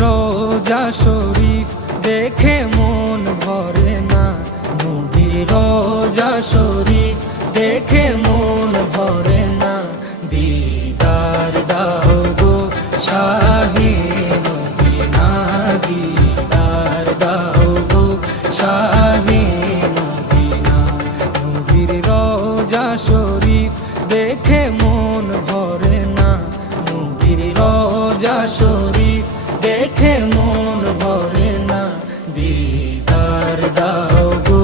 রোজা শরীফ দেখে মন ভরে না, নবীর রোজা শরীফ দেখে মন ভরে না। দিদার দাও গো শাহে মদিনা, দিদার দাও গো শাহে মদিনা। নবীর রোজা শরীফ দেখে মন ভরে না, নবীর রোজা শরীফ দেখে মন ভরে না। দিদার দাও গো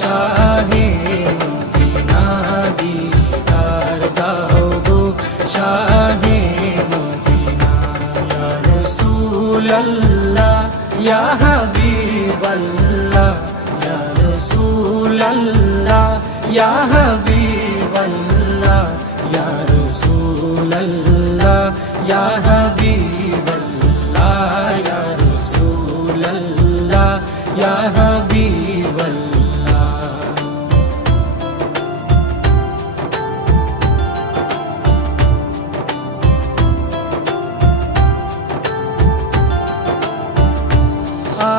শাহে মদিনা, দিদার দাও গো শাহে মদিনা। ইয়া রাসূলাল্লাহ ইয়া হাবিবাল্লাহ, ইয়া রাসূলাল্লাহ ইয়া হাবিবাল্লাহ, ইয়া রাসূলাল্লাহ ইয়া হাবিবাল্লাহ, ইয়া রাসূলাল্লাহ ইয়া হাবিবাল্লাহ।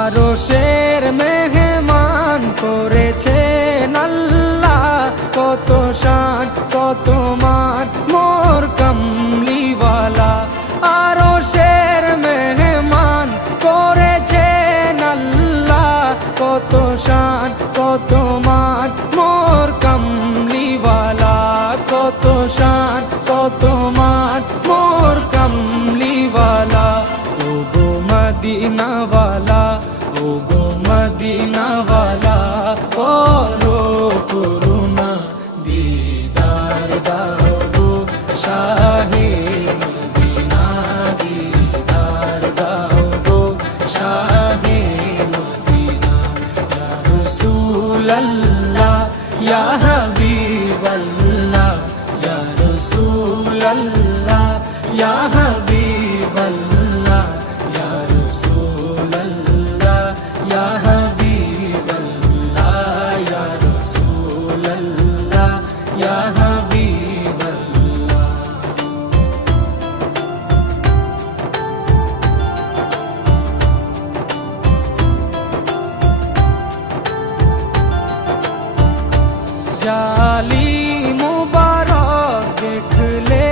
আরশের মেহমান করেছেন আল্লাহ, কত শান কত মান মোর কামলিওয়ালা। আরশের মেহমান করেছেন আল্লাহ, কত শান কত মান মোর কামলিওয়ালা, কত শান কত মান মোর কামলিওয়ালা। ও গো মদিনাওয়ালা, ও গো মদিনাওয়ালা, করো করুণা, দিদার দাও গো শাহে মদিনা, দিদার দাও গো শাহে মদিনা। ইয়া রাসূলাল্লাহ ইয়া হাবিবাল্লাহ, ইয়া রাসূলাল্লাহ ইয়া হাবিবাল্লাহ, ইয়া রাসূলাল্লাহ ইয়া হাবিবাল্লাহ, ইয়া রাসূলাল্লাহ ইয়া হাবিবাল্লাহ। জালিম মুবারক দেখলে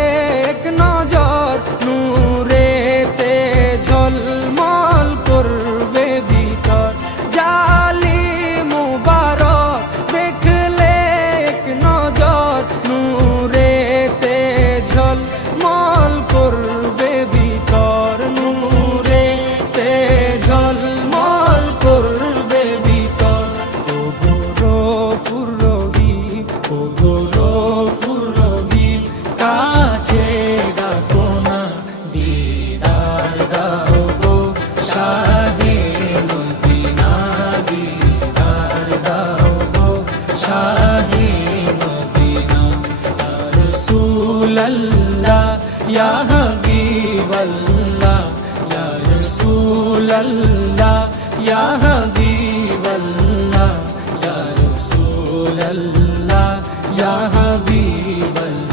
এক নজর, নূরেতে ঝলমল করবে ভিতর। জালিম মুবারক দেখলে এক নজর, নূরেতে ঝলমল করবে ভিতর, নূরেতে ঝলমল করবে ভিতর। ও গো গফুর রহিম, ও গো গফুর রহিম, কাছে ডাকো না, দিদার দাও গো শাহে মদিনা, দিদার দাও গো শাহে মদিনা। ইয়া রাসূলাল্লাহ ইয়া হাবিবাল্লাহ, ইয়া রাসূলাল্লাহ ইয়া হাবিবাল্লাহ, ইয়া রাসূলাল্লাহ ইয়া হাবিবাল্লাহ,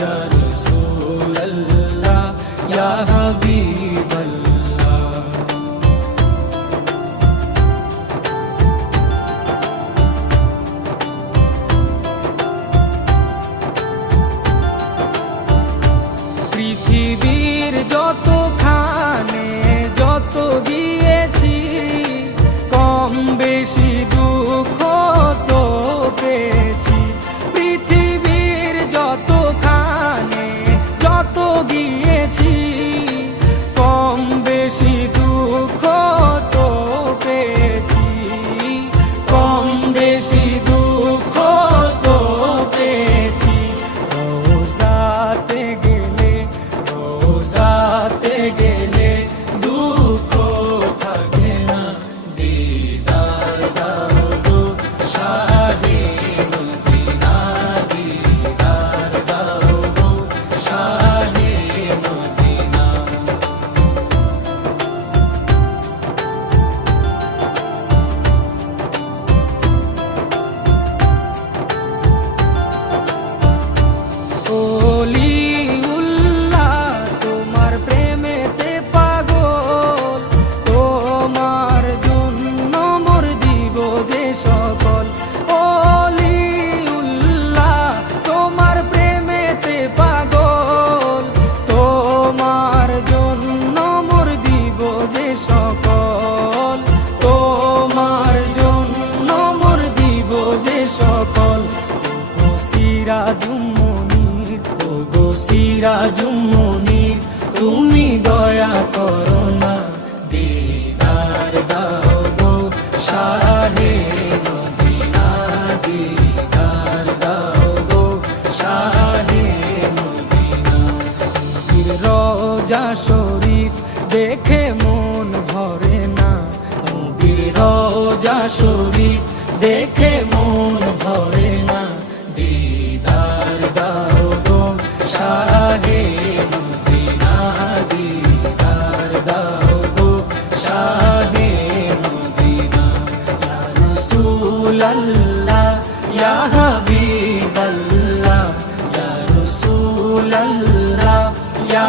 ইয়া রাসূলাল্লাহ ইয়া হাবিবাল্লাহ। পৃথিবীর যতখানে যত দিয়েছি, করোনা দিদার দাও গো শাহে মদিনা দিদার দাও গো শাহে মদিনা নবীর রওজা শরীফ দেখে মন ভরে না নবীর রওজা শরীফ দেখে মন ভরে না দিদার দাও গো শাহে মদিনা দিদার দাও গো শাহে মদিনা ইয়া রাসূলুল্লাহ ইয়া হাবিবাল্লাহ ইয়া রাসূলুল্লাহ ইয়া